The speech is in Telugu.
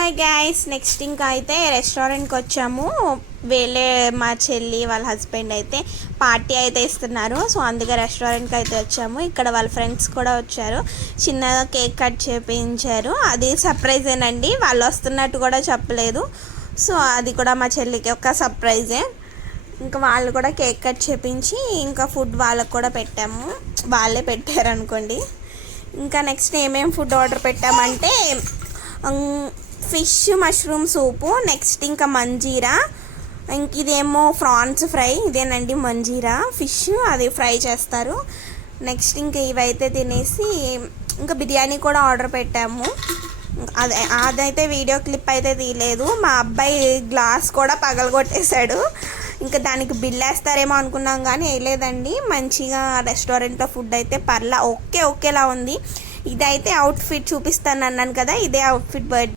హాయ్ గైస్, నెక్స్ట్ ఇంకా అయితే రెస్టారెంట్కి వచ్చాము. వేలే మా చెల్లి వాళ్ళ హస్బెండ్ అయితే పార్టీ అయితే ఇస్తున్నారు. సో అందుకే రెస్టారెంట్కి అయితే వచ్చాము. ఇక్కడ వాళ్ళ ఫ్రెండ్స్ కూడా వచ్చారు. చిన్నగా కేక్ కట్ చేయించారు. అది సర్ప్రైజేనండి, వాళ్ళు వస్తున్నట్టు కూడా చెప్పలేదు. సో అది కూడా మా చెల్లికి ఒక సర్ప్రైజే. ఇంకా వాళ్ళు కూడా కేక్ కట్ చేయించి ఇంకా ఫుడ్ వాళ్ళకు కూడా పెట్టాము. వాళ్ళే పెట్టారు అనుకోండి. ఇంకా నెక్స్ట్ ఏమేమి ఫుడ్ ఆర్డర్ పెట్టామంటే ఫిష్ మష్రూమ్ సూపు, నెక్స్ట్ ఇంకా మంజీరా, ఇంక ఇదేమో ఫ్రాన్స్ ఫ్రై. ఇదేనండి మంజీరా ఫిష్, అది ఫ్రై చేస్తారు. నెక్స్ట్ ఇంకా ఇవైతే తినేసి ఇంకా బిర్యానీ కూడా ఆర్డర్ పెట్టాము. అదైతే వీడియో క్లిప్ అయితే తీయలేదు. మా అబ్బాయి గ్లాస్ కూడా పగలగొట్టేశాడు. ఇంకా దానికి బిల్ వేస్తారేమో అనుకున్నాం కానీ వేయలేదండి. మంచిగా రెస్టారెంట్లో ఫుడ్ అయితే ఓకేలా ఉంది. ఇదైతే అవుట్ఫిట్ చూపిస్తాను అన్నాను కదా, ఇదే అవుట్ఫిట్ బర్త్డే